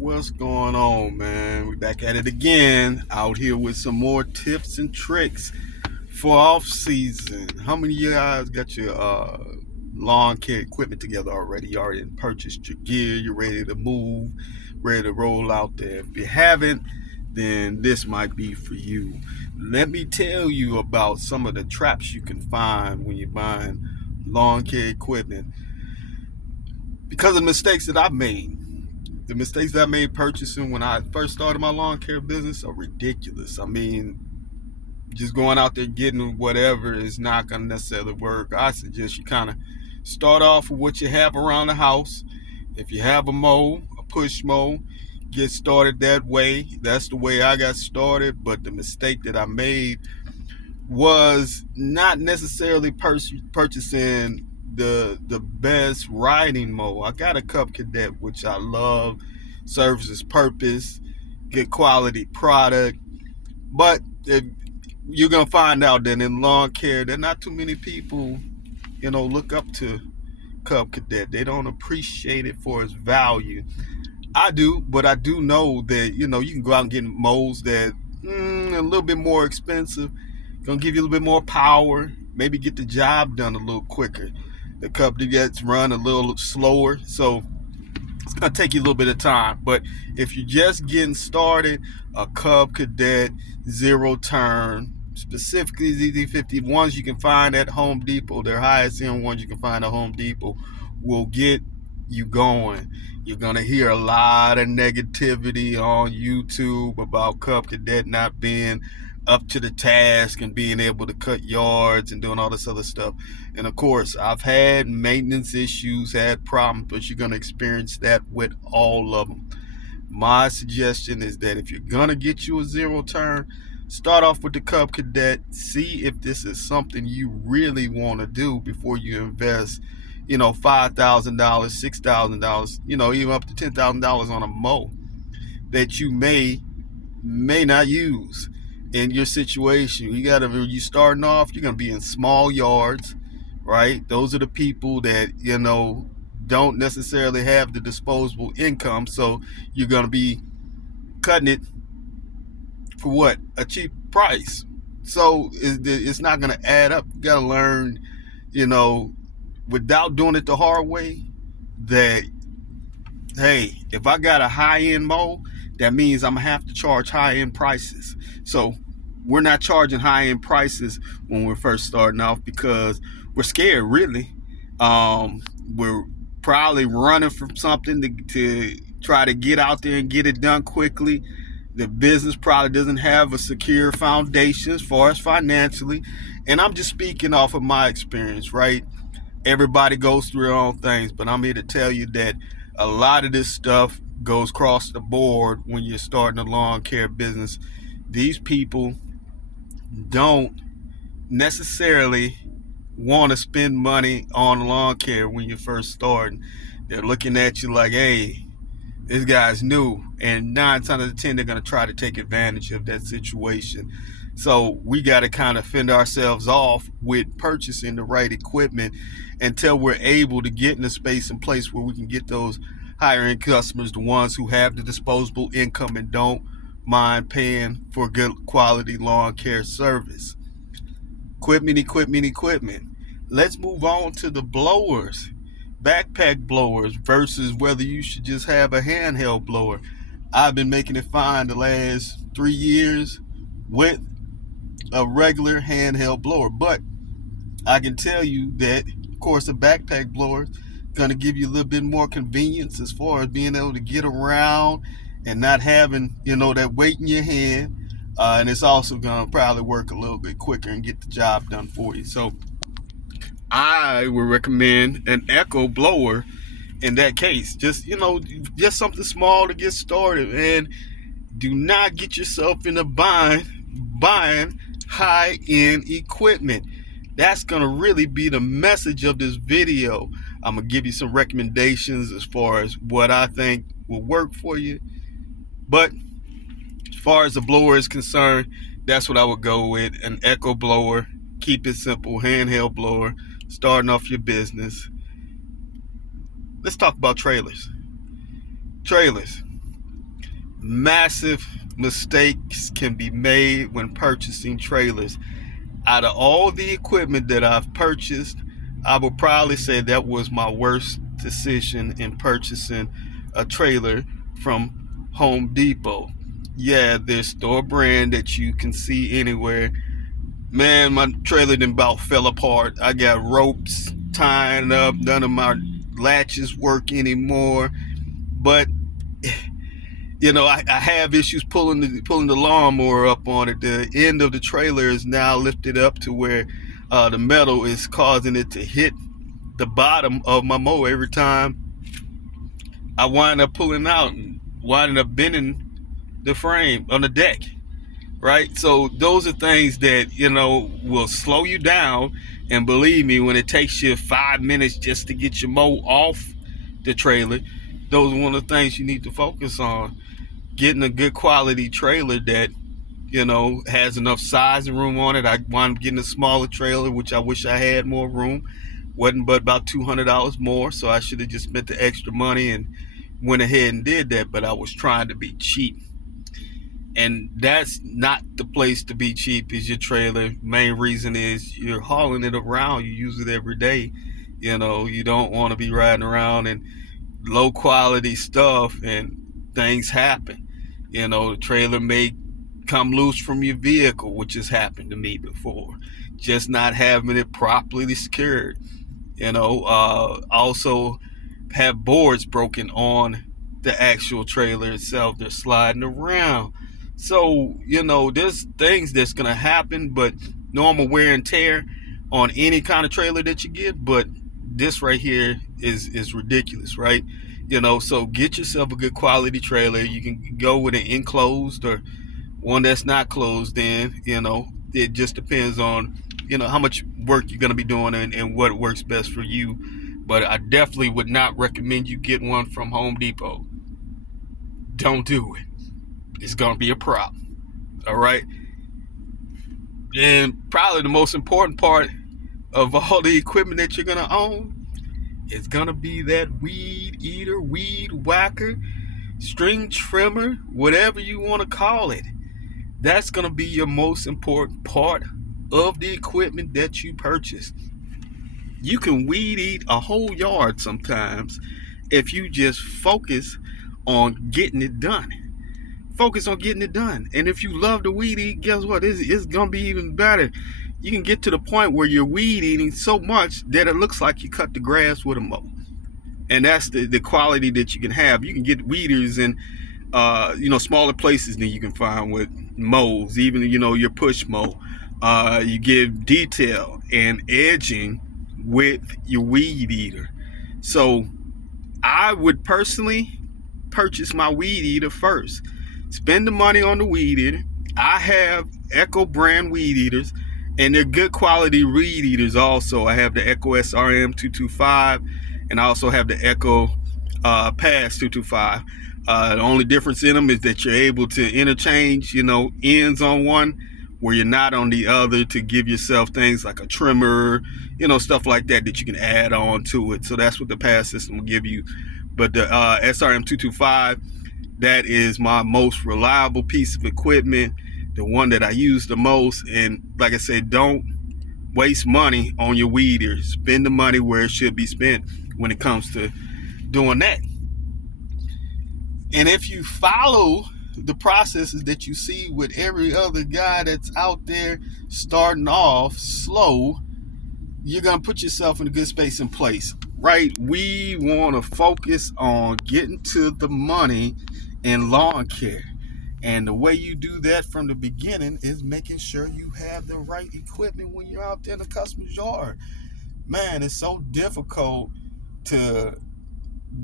What's going on, man? We back at it again, out here with some more tips and tricks for off season. How many of you guys got your lawn care equipment together already? You already purchased your gear, you're ready to move, ready to roll out there. If you haven't, then this might be for you. Let me tell you about some of the traps you can find when you're buying lawn care equipment. Because of the mistakes that I've made, the mistakes that I made purchasing when I first started my lawn care business are ridiculous. I mean, just going out there getting whatever is not going to necessarily work. I suggest you kind of start off with what you have around the house. If you have a mow, a push mow, get started that way. That's the way I got started. But the mistake that I made was not necessarily purchasing the best riding mower. I got a Cub Cadet, which I love, serves its purpose, good quality product. But you're gonna find out that in lawn care, there are not too many people, look up to Cub Cadet. They don't appreciate it for its value. I do, but I do know that you can go out and get mows that a little bit more expensive, gonna give you a little bit more power, maybe get the job done a little quicker. The Cub Cadets run a little slower, so it's gonna take you a little bit of time. But if you're just getting started, a Cub Cadet zero turn, specifically ZZ50 ones you can find at Home Depot, their highest end ones you can find at Home Depot, will get you going. You're gonna hear a lot of negativity on YouTube about Cub Cadet not being up to the task and being able to cut yards and doing all this other stuff. And of course, I've had maintenance issues, had problems, but you're going to experience that with all of them. My suggestion is that if you're going to get you a zero turn, start off with the Cub Cadet. See if this is something you really want to do before you invest, $5,000, $6,000, even up to $10,000 on a mow that you may not use in your situation. You starting off, you're gonna be in small yards, right? Those are the people that don't necessarily have the disposable income, so you're gonna be cutting it for what? A cheap price. So it's not gonna add up. You gotta learn, without doing it the hard way, that hey, if I got a high-end mow, that means I'm gonna have to charge high-end prices. So we're not charging high-end prices when we're first starting off because we're scared, really. We're probably running from something to try to get out there and get it done quickly. The business probably doesn't have a secure foundation as far as financially. And I'm just speaking off of my experience, right? Everybody goes through their own things, but I'm here to tell you that a lot of this stuff goes across the board when you're starting a lawn care business. These people don't necessarily want to spend money on lawn care when you're first starting. They're looking at you like, hey, this guy's new, and 9 times out of 10 they're going to try to take advantage of that situation. So we got to kind of fend ourselves off with purchasing the right equipment until we're able to get in a space and place where we can get those higher end customers, the ones who have the disposable income and don't mind paying for good quality lawn care service. Equipment. Let's move on to the blowers. Backpack blowers versus whether you should just have a handheld blower. I've been making it fine the last 3 years with a regular handheld blower, but I can tell you that, of course, a backpack blower is going to give you a little bit more convenience as far as being able to get around and not having, that weight in your hand. And it's also going to probably work a little bit quicker and get the job done for you. So I would recommend an Echo blower in that case. Just something small to get started. And do not get yourself in a bind buying high-end equipment. That's going to really be the message of this video. I'm going to give you some recommendations as far as what I think will work for you. But as far as the blower is concerned, that's what I would go with. An Echo blower. Keep it simple. Handheld blower. Starting off your business. Let's talk about trailers. Massive mistakes can be made when purchasing trailers. Out of all the equipment that I've purchased, I would probably say that was my worst decision in purchasing a trailer from Home Depot. Yeah, their store brand that you can see anywhere. Man, my trailer then about fell apart. I got ropes tying up. None of my latches work anymore. But I have issues pulling the lawnmower up on it. The end of the trailer is now lifted up to where the metal is causing it to hit the bottom of my mower every time I wind up pulling out and winding up bending the frame on the deck. Right? So those are things that, will slow you down. And believe me, when it takes you 5 minutes just to get your mower off the trailer, those are one of the things you need to focus on. Getting a good quality trailer that, has enough size and room on it. I wound up getting a smaller trailer, which I wish I had more room. Wasn't but about $200 more, so I should have just spent the extra money and went ahead and did that. But I was trying to be cheap. And that's not the place to be cheap, is your trailer. Main reason is you're hauling it around. You use it every day. You don't want to be riding around in low quality stuff and things happen. The trailer may come loose from your vehicle, which has happened to me before. Just not having it properly secured. Also have boards broken on the actual trailer itself. They're sliding around. So, there's things that's going to happen, but normal wear and tear on any kind of trailer that you get. But this right here is ridiculous, right? So get yourself a good quality trailer. You can go with an enclosed or one that's not closed in. It just depends on, how much work you're going to be doing and what works best for you. But I definitely would not recommend you get one from Home Depot. Don't do it. It's going to be a problem. All right. And probably the most important part of all the equipment that you're going to own is going to be that weed eater, weed whacker, string trimmer, whatever you want to call it. That's going to be your most important part of the equipment that you purchase. You can weed eat a whole yard sometimes if you just focus on getting it done. Focus on getting it done. And if you love to weed eat, guess what? It's going to be even better. You can get to the point where you're weed eating so much that it looks like you cut the grass with a mower. And that's the quality that you can have. You can get weeders in smaller places than you can find with mows, even your push mow. You give detail and edging with your weed eater. So I would personally purchase my weed eater first. Spend the money on the weed eater. I have Echo brand weed eaters, and they're good quality weed eaters also. I have the Echo SRM 225, and I also have the Echo Pass 225. The only difference in them is that you're able to interchange, ends on one where you're not on the other, to give yourself things like a trimmer, stuff like that you can add on to it. So that's what the Pass system will give you. But the SRM 225, that is my most reliable piece of equipment, the one that I use the most. And like I said, don't waste money on your weed eater. Spend the money where it should be spent when it comes to doing that. And if you follow the processes that you see with every other guy that's out there starting off slow, you're going to put yourself in a good space and place, right? We want to focus on getting to the money in lawn care. And the way you do that from the beginning is making sure you have the right equipment when you're out there in the customer's yard. Man, it's so difficult to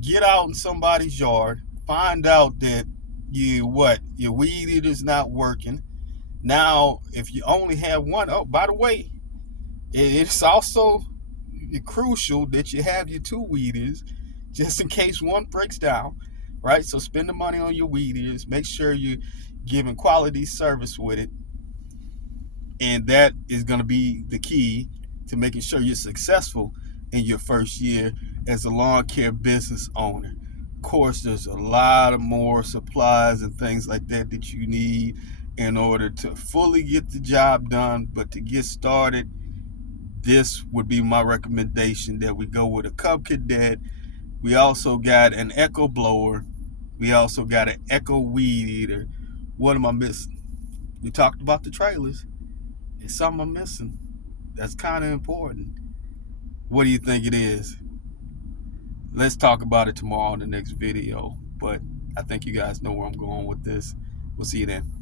get out in somebody's yard, find out that your weed eater's not working. Now, if you only have one, oh, by the way, it's also crucial that you have your two weed eaters just in case one breaks down, right? So spend the money on your weed eaters. Make sure you're giving quality service with it. And that is going to be the key to making sure you're successful in your first year as a lawn care business owner. Of course, there's a lot of more supplies and things like that that you need in order to fully get the job done. But to get started, this would be my recommendation that we go with a Cub Cadet. We also got an Echo blower. We also got an Echo weed eater. What am I missing? We talked about the trailers. It's something I'm missing. That's kind of important. What do you think it is? Let's talk about it tomorrow in the next video. But I think you guys know where I'm going with this. We'll see you then.